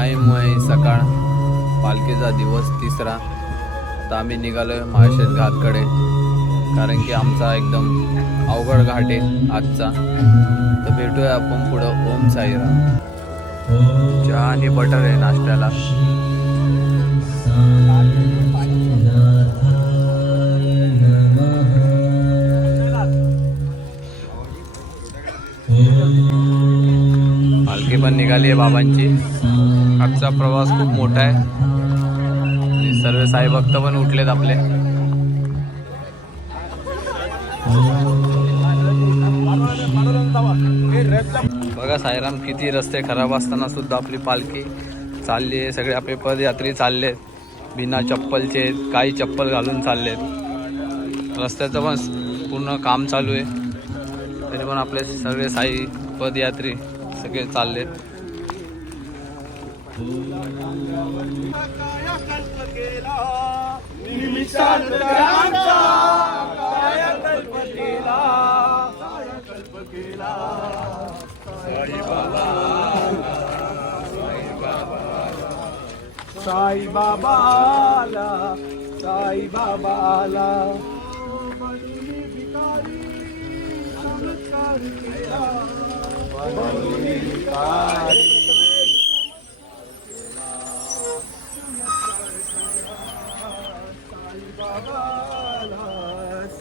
Time आहे सकाळ, पालखीचा दिवस तिसरा. आता आम्ही निघालोय महाशेत घाटकडे, कारण की आमचा एकदम अवघड घाट आहे आजचा. तर भेटूया आपण पुढं. ओम साईराम. चहा आणि बटर आहे नाश्त्याला. पालखी पण निघाली आहे बाबांची. आजचा प्रवास खूप मोठा आहे आणि सर्व साई भक्त पण उठलेत आपले. बघा साईराम, किती रस्ते खराब असताना सुद्धा आपली पालखी चालली आहे. सगळे आपले पदयात्री चाललेत बिना चप्पलचे, काही चप्पल घालून चाललेत. रस्त्याचं पण पूर्ण काम चालू आहे, तरी पण आपले सगळे साई पदयात्री सगळे चाललेत. साई बाबाला, साई बाबाला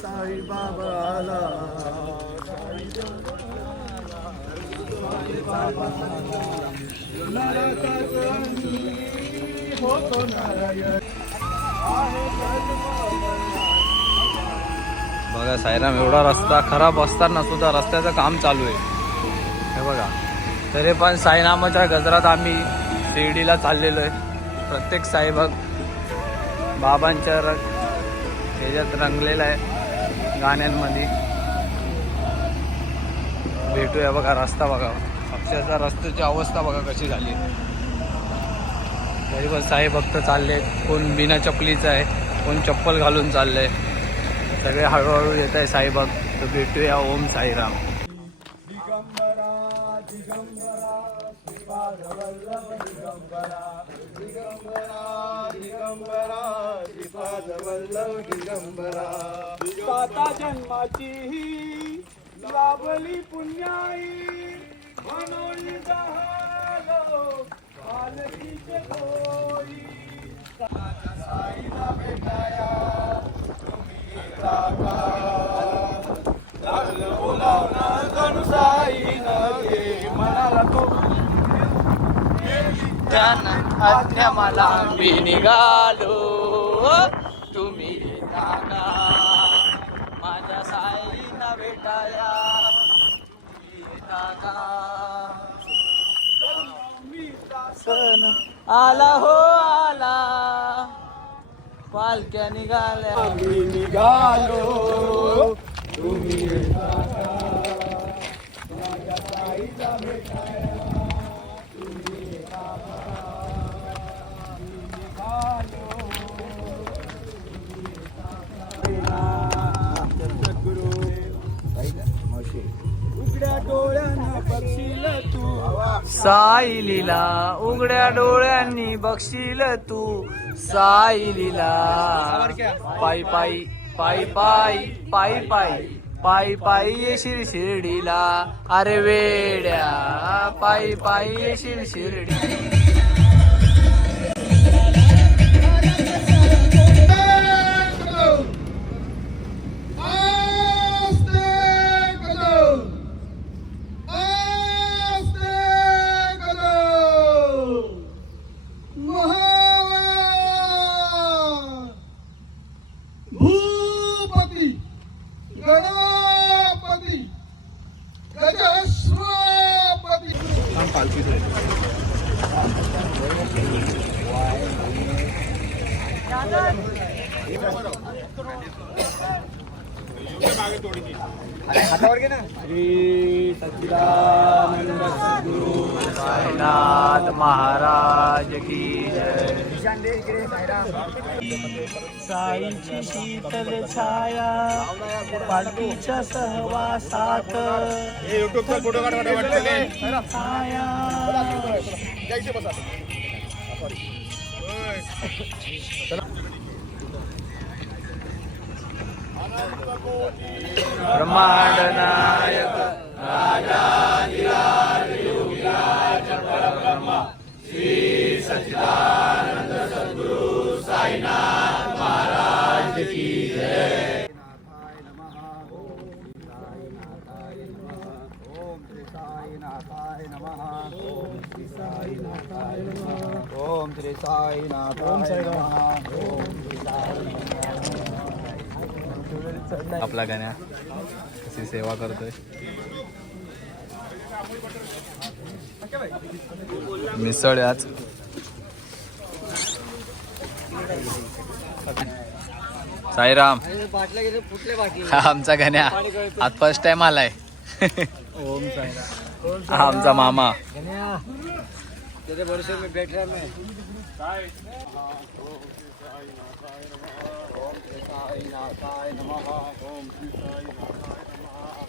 साई बाबाला बघा साईराम, एवढा रस्ता खराब असताना सुद्धा रस्त्याचं काम चालू आहे. हे बघा, तरी पण साईनामाच्या गजरात आम्ही शिर्डीला चाललेलो आहे. प्रत्येक साईभक्त बाबांच्या ह्याच्यात रंगलेला आहे, गाण्यांमध्ये. भेटूया. बघा रस्ता बघा, अक्षरशः रस्त्याची अवस्था बघा कशी झाली. तरी पण साई भक्त चाललेत. कोण बिना चपलीचं आहे, कोण चप्पल घालून चाललंय. सगळे हळूहळू येत आहे साई भक्त. तर भेटूया. ओम साईराम. दिगंबरा दिगंबरा श्रीपाद वल्लभ दिगंबरा, दिगंबरा दिगंबरा श्रीपाद वल्लभ दिगंबरा. साता जन्माची ही लाभली पुण्याई, म्हणून झालो पालखीचे होई. साईला भेटाया आज्ञा मला मी निघालो, तुम्ही येता का माझ्या साईला भेटाया, तुम्ही येता का. सण आला हो आला, पालख्या निघाल्या, आम्ही निघालो, तुम्ही येता का माझ्या साईला भेटाया, तुम्ही येता का. आम्ही निघालो, सद्गुरू उघड्या डोळ्यानं बघशील तू साई लीला, उघड्या डोळ्यांनी बघशील तू साई लीला. पायी पायी पायी पायी पायी पायी पायी पायी येशील शिर्डीला. अरे वेड्या, पायी पायी येशील शिर्डी. भूपती गणपती गजेश्वरपती. पालखी हातावर घे ना. श्री सच्चिदानंद सद्गुरु साईनाथ महाराज की जय. साईची शीतल छाया पालखीच्या सहवासात, छाया ब्रह्मांड नायक राजाधिराज योगीराज परब्रह्म श्री सच्चिदानंद सद्गुरु साईनाथ महाराज की जय. ओम श्री साईनाथ ओम आपला गाण्या कशी सेवा करतोय. मिसळ आज साईराम हा आमचा गाण्या आज फर्स्ट टाइम आलाय. ओम साईनाथ हा आमचा मामा. तेरे भरोसे में बैठ रहा मैं. ओम श्री साईनाथाय नमः. ओम श्री साईनाथाय नमः.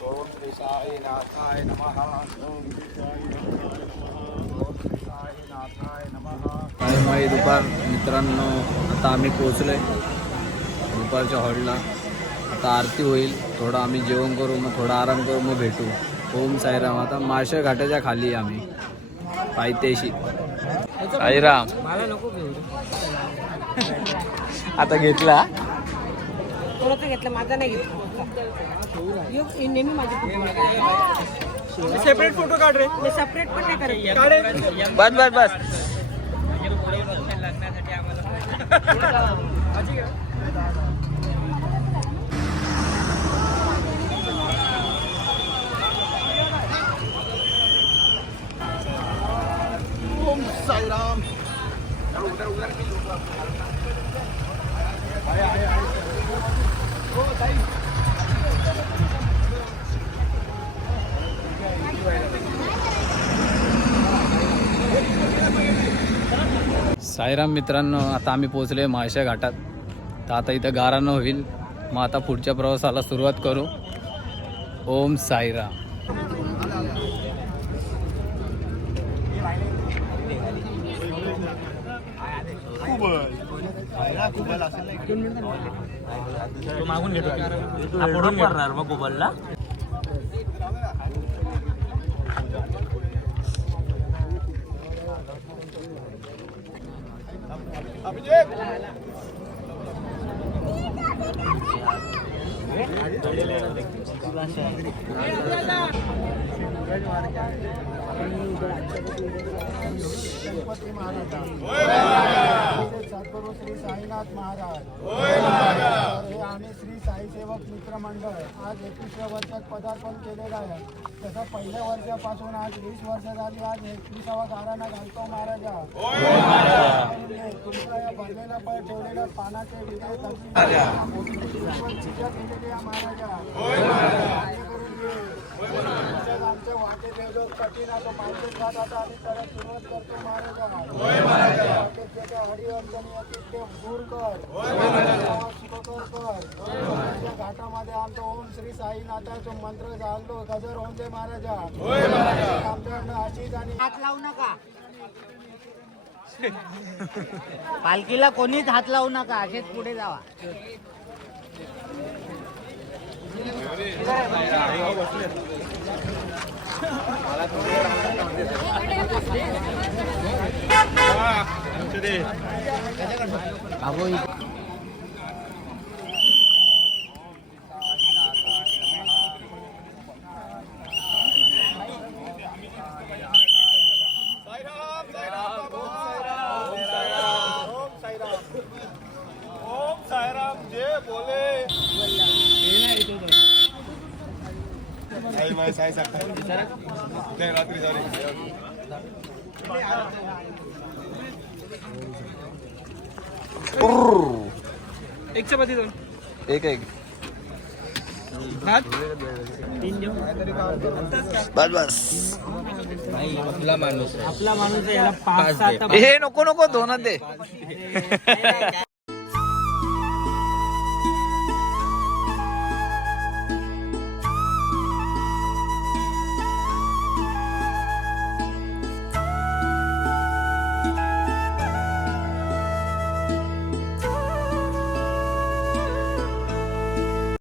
ओम श्री साईनाथाय नमः. आणि दुपार मित्रांनो आता आम्ही पोहोचलोय दुपारच्या हॉलला. आता आरती होईल, थोडं आम्ही जेवण करू, मग थोडा आराम करू, मग भेटू. ओम साईराम. आता माळशेर घाटाच्या खाली आम्ही पायथ्याशी. साईराम मला नको घेऊ. आता घेतला कोणाचा घेतला माझा नाही घेतला. नेहमी माझे सेपरेट फोटो काढ रे. मी सेपरेट पण नाही करत. बस बस बस. ओम साईराम. साईराम मित्रांनो, आता आम्ही पोहोचले माळशेर घाटात. तर आता इथं गारानं होईल, मग आता पुढच्या प्रवासाला सुरुवात करू. ओम साईराम. मागून घेतो आपण करणार मग गुगलला. गणपती महाराज सद्गुरु श्री साईनाथ महाराज. हे आम्ही श्री साई सेवक मित्र मंडळ आज 21व्या वर्षात पदार्पण केलेलं आहे. तसं पहिल्या वर्षापासून आज 20 वर्ष झाली. आज 21वा गाराणा घालतो महाराजा. तुमच्या या भरलेला पाय ठेवलेल्या पानाचे विजय महाराजा. आमच्या वाटेत जो कठीण असो पाहिजे जात आता आम्ही त्याला सुरुवात करतो महाराजा. हरी अडचणी येतील ते दूर कर. घाटामध्ये आमचा ओम श्री साईनाथाचा मंत्र चालतो. गजर होऊन दे महाराजा. आमच्याकडनं अशीच आणि हात लावू नका. पालखीला कोणीच हात लावू नका. असेच पुढे जावा. ओम साईराम जय बोले. साई सकता रात्री झाली. एक चपाती दोन. एक एक भात बस बस. आपला माणूस आपला माणूस याला 5-7 हे नको नको दोनच दे.